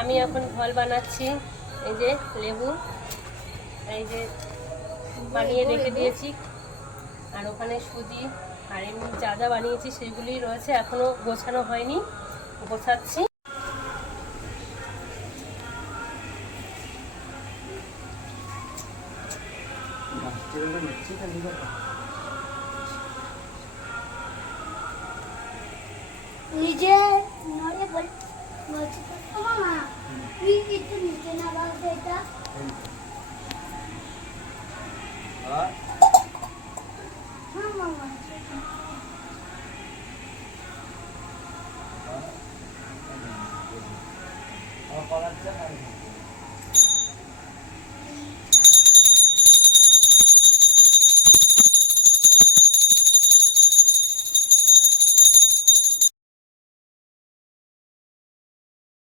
আমি এখন ফল বানাচ্ছি। এই যে লেবু, এই যে বানিয়ে রেখে দিয়েছি, আর ওখানে সুজি আর এমনি যা যা বানিয়েছি সেগুলি রয়েছে, এখনো গোছানো হয়নি, গোছাচ্ছি। নিজে নড়ে বলছি তো মামা, তুই একটু নিচে না বলতে এটা হ্যাঁ মামা। আমার কলার